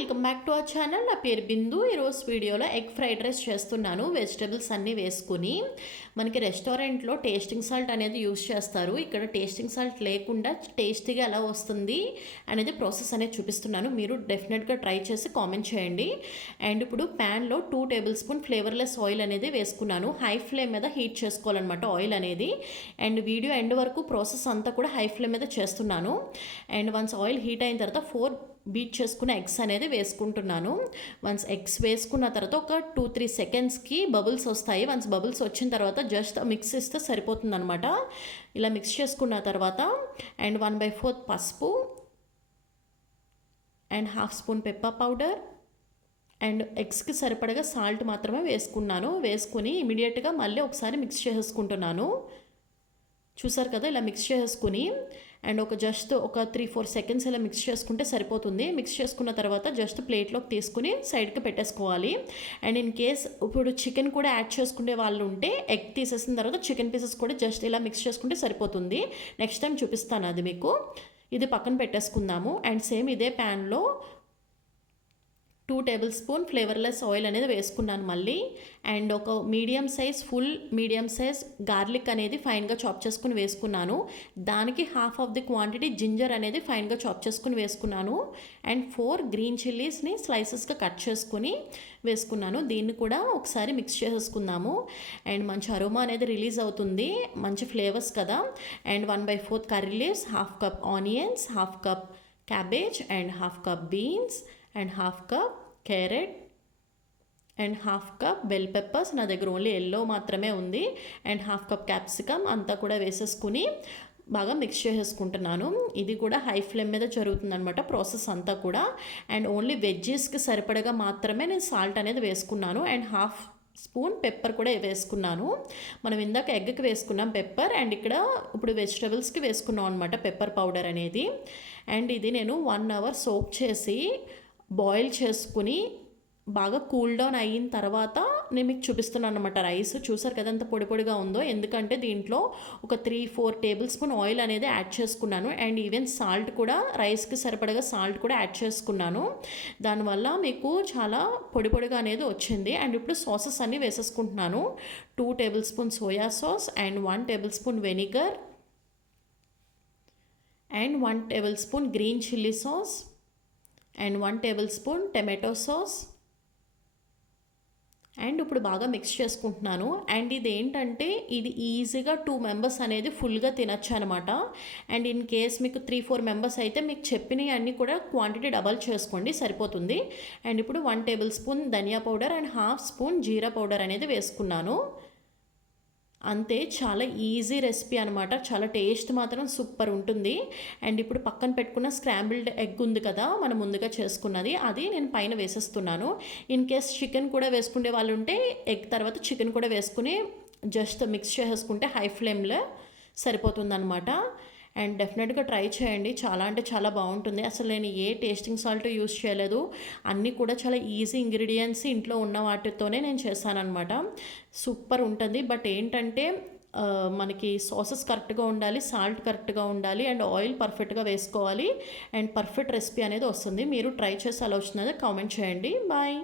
Welcome back to our channel. నా పేరు బిందు. ఈరోజు వీడియోలో ఎగ్ ఫ్రైడ్ రైస్ చేస్తున్నాను. వెజిటబుల్స్ అన్నీ వేసుకుని మనకి రెస్టారెంట్లో టేస్టింగ్ సాల్ట్ అనేది యూస్ చేస్తారు. ఇక్కడ టేస్టింగ్ సాల్ట్ లేకుండా టేస్టీగా ఎలా వస్తుంది అనేది ప్రాసెస్ అనేది చూపిస్తున్నాను. మీరు డెఫినెట్గా ట్రై చేసి కామెంట్ చేయండి. అండ్ ఇప్పుడు ప్యాన్లో 2 టేబుల్ స్పూన్ ఫ్లేవర్లెస్ ఆయిల్ అనేది వేసుకున్నాను. హై ఫ్లేమ్ మీద హీట్ చేసుకోవాలన్నమాట ఆయిల్ అనేది. అండ్ వీడియో ఎండ్ వరకు ప్రాసెస్ అంతా కూడా హై ఫ్లేమ్ మీద చేస్తున్నాను. అండ్ వన్స్ ఆయిల్ హీట్ అయిన తర్వాత 4 బీట్ చేసుకున్న ఎగ్స్ అనేది వేసుకుంటున్నాను. వన్స్ ఎగ్స్ వేసుకున్న తర్వాత ఒక 2-3 సెకండ్స్కి బబుల్స్ వస్తాయి. వన్స్ బబుల్స్ వచ్చిన తర్వాత జస్ట్ మిక్స్ ఇస్తే సరిపోతుంది అనమాట. ఇలా మిక్స్ చేసుకున్న తర్వాత అండ్ 1/4 పసుపు and 1/2 spoon pepper powder and ఎగ్స్కి సరిపడగా సాల్ట్ మాత్రమే వేసుకున్నాను. వేసుకుని ఇమీడియట్గా మళ్ళీ ఒకసారి మిక్స్ చేసుకుంటున్నాను. చూసారు కదా, ఇలా మిక్స్ చేసుకుని అండ్ జస్ట్ ఒక 3-4 సెకండ్స్ ఇలా మిక్స్ చేసుకుంటే సరిపోతుంది. మిక్స్ చేసుకున్న తర్వాత జస్ట్ ప్లేట్లోకి తీసుకుని సైడ్కి పెట్టేసుకోవాలి. అండ్ ఇన్ కేస్ ఇప్పుడు చికెన్ కూడా యాడ్ చేసుకునే వాళ్ళు ఉంటే ఎగ్ తీసేసిన తర్వాత చికెన్ పీసెస్ కూడా జస్ట్ ఇలా మిక్స్ చేసుకుంటే సరిపోతుంది. నెక్స్ట్ టైం చూపిస్తాను అది మీకు. ఇది పక్కన పెట్టేసుకుందాము. అండ్ సేమ్ ఇదే ప్యాన్లో 2 టేబుల్ స్పూన్ ఫ్లేవర్లెస్ ఆయిల్ అనేది వేసుకున్నాను మళ్ళీ. అండ్ ఒక ఫుల్ మీడియం సైజ్ గార్లిక్ అనేది ఫైన్గా చాప్ చేసుకుని వేసుకున్నాను. దానికి half of the quantity ginger అనేది ఫైన్గా చాప్ చేసుకుని వేసుకున్నాను. అండ్ 4 గ్రీన్ చిల్లీస్ని స్లైసెస్గా కట్ చేసుకుని వేసుకున్నాను. దీన్ని కూడా ఒకసారి మిక్స్ చేసుకుందాము. అండ్ మంచి అరోమా అనేది రిలీజ్ అవుతుంది, మంచి ఫ్లేవర్స్ కదా. And 1/4 curry leaves, 1/2 cup onions, 1/2 cup cabbage and 1/2 cup beans and 1/2 cup carrot and 1/2 cup bell peppers. నా దగ్గర ఓన్లీ ఎల్లో మాత్రమే ఉంది. అండ్ 1/2 కప్ క్యాప్సికమ్ అంతా కూడా వేసేసుకుని బాగా మిక్స్ చేసేసుకుంటున్నాను. ఇది కూడా హై ఫ్లేమ్ మీద జరుగుతుందనమాట ప్రాసెస్ అంతా కూడా. అండ్ ఓన్లీ వెజ్జెస్కి సరిపడగా మాత్రమే నేను సాల్ట్ అనేది వేసుకున్నాను. అండ్ 1/2 స్పూన్ పెప్పర్ కూడా వేసుకున్నాను. మనం ఇందాక ఎగ్కి వేసుకున్నాం పెప్పర్, అండ్ ఇక్కడ ఇప్పుడు వెజిటబుల్స్కి వేసుకున్నాం అనమాట పెప్పర్ పౌడర్ అనేది. అండ్ ఇది నేను 1 అవర్ సోక్ చేసి బాయిల్ చేసుకుని బాగా కూల్ డౌన్ అయిన తర్వాత నేను మీకు చూపిస్తున్నాను అనమాట. రైస్ చూసారు కదా ఎంత పొడి పొడిగా ఉందో, ఎందుకంటే దీంట్లో ఒక 3-4 టేబుల్ స్పూన్ ఆయిల్ అనేది యాడ్ చేసుకున్నాను. అండ్ ఈవెన్ సాల్ట్ కూడా రైస్కి సరిపడగా సాల్ట్ కూడా యాడ్ చేసుకున్నాను. దానివల్ల మీకు చాలా పొడి పొడిగా అనేది వచ్చింది. అండ్ ఇప్పుడు సాసెస్ అన్నీ వేసేసుకుంటున్నాను. 2 table spoon soya sauce and 1 table spoon vinegar and 1 table spoon green chilli sauce and 1 table spoon tomato sauce. And ఇప్పుడు బాగా మిక్స్ చేసుకుంటున్నాను. అండ్ ఇది ఏంటంటే ఇది ఈజీగా 2 మెంబర్స్ అనేది ఫుల్గా తినచ్చు అనమాట. అండ్ ఇన్ కేస్ మీకు 3-4 మెంబర్స్ అయితే మీకు చెప్పినవి అన్నీ కూడా క్వాంటిటీ డబల్ చేసుకోండి, సరిపోతుంది. అండ్ ఇప్పుడు 1 టేబుల్ స్పూన్ ధనియా పౌడర్ అండ్ 1/2 స్పూన్ జీరా పౌడర్ అనేది వేసుకున్నాను. అంతే, చాలా ఈజీ రెసిపీ అనమాట. చాలా టేస్ట్ మాత్రం సూపర్ ఉంటుంది. అండ్ ఇప్పుడు పక్కన పెట్టుకున్న స్క్రాంబుల్డ్ ఎగ్ ఉంది కదా మనం ముందుగా చేసుకున్నది, అది నేను పైన వేసేస్తున్నాను. ఇన్ కేస్ చికెన్ కూడా వేసుకునే వాళ్ళు ఉంటే ఎగ్ తర్వాత చికెన్ కూడా వేసుకుని జస్ట్ మిక్స్ చేసుకుంటే హై ఫ్లేమ్లో సరిపోతుందన్నమాట. అండ్ డెఫినెట్గా ట్రై చేయండి, చాలా అంటే చాలా బాగుంటుంది. అసలు నేను ఏ టేస్టింగ్ సాల్ట్ యూస్ చేయలేదు, అన్నీ కూడా చాలా ఈజీ ఇంగ్రీడియంట్స్ ఇంట్లో ఉన్న వాటితోనే నేను చేశానన్నమాట. సూపర్ ఉంటుంది. బట్ ఏంటంటే మనకి సాసెస్ కరెక్ట్గా ఉండాలి, సాల్ట్ కరెక్ట్గా ఉండాలి, అండ్ ఆయిల్ పర్ఫెక్ట్గా వేసుకోవాలి. అండ్ పర్ఫెక్ట్ రెసిపీ అనేది వస్తుంది. మీరు ట్రై చేసి అలా వచ్చినది కామెంట్ చేయండి. బాయ్.